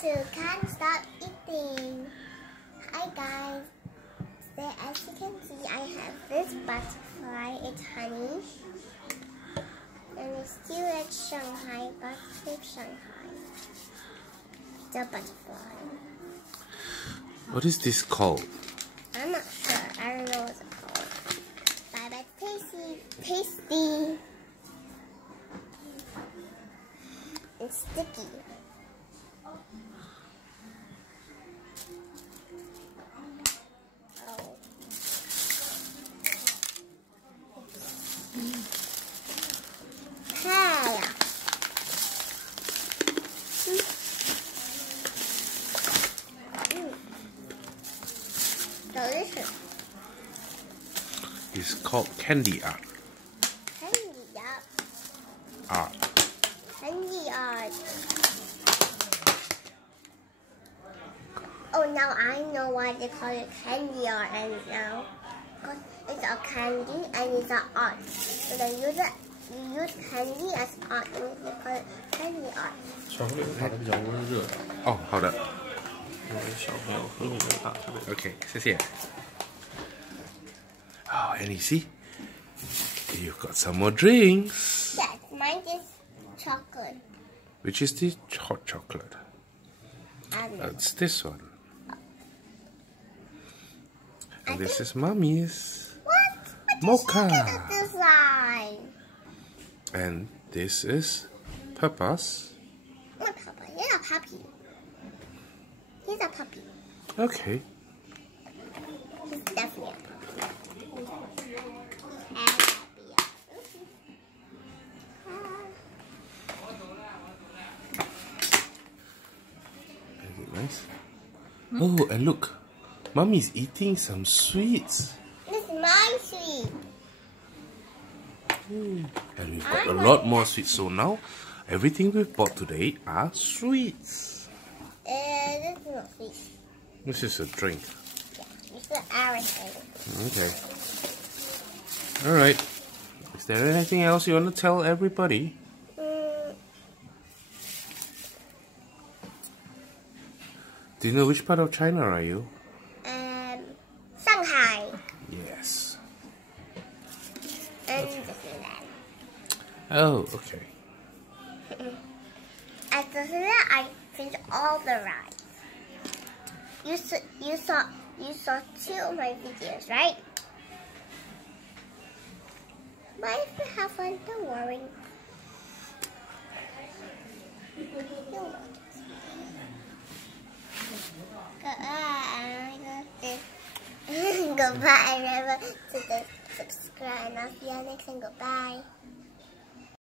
to Can't Stop Eating. Hi guys. So as you can see, I have this butterfly. It's honey. And it's still at Shanghai, but with Shanghai. The butterfly. What is this called? I'm not sure. I don't know what it's called. But tasty. Tasty. It's sticky. Hey. Delicious. It's called candy art. Candy art. Art. Candy art. Oh, now I know why they call it candy art, and now because it's a candy and it's an art. So they use candy as art, and they call it candy art. 巧克力打的比较温热，哦，好的。因为小朋友喝那个大特别。Okay, 谢谢。Oh, and you see, you've got some more drinks. Yes, mine is chocolate. Which is the hot chocolate? And That's this one. And this is Mommy's. what? Mocha. Look at the design. And this is Papa's. My papa, he's a puppy. He's a puppy. Okay. He's definitely a puppy. Is it nice? Oh, and look. Mommy's eating some sweets. This is my sweet. And we've got a lot more sweets. So now, everything we've bought today are sweets. This is not sweet. This is a drink. Yeah, this is everything. Okay. Alright. Is there anything else you want to tell everybody? Do you know which part of China are you? Shanghai. Yes. And Disneyland. Oh, okay. At Disneyland, I finished all the rides. You saw 2 of my videos, right? But if you have fun, don't worry. You'll notice. Goodbye. Remember to subscribe and I'll see you next time. Goodbye.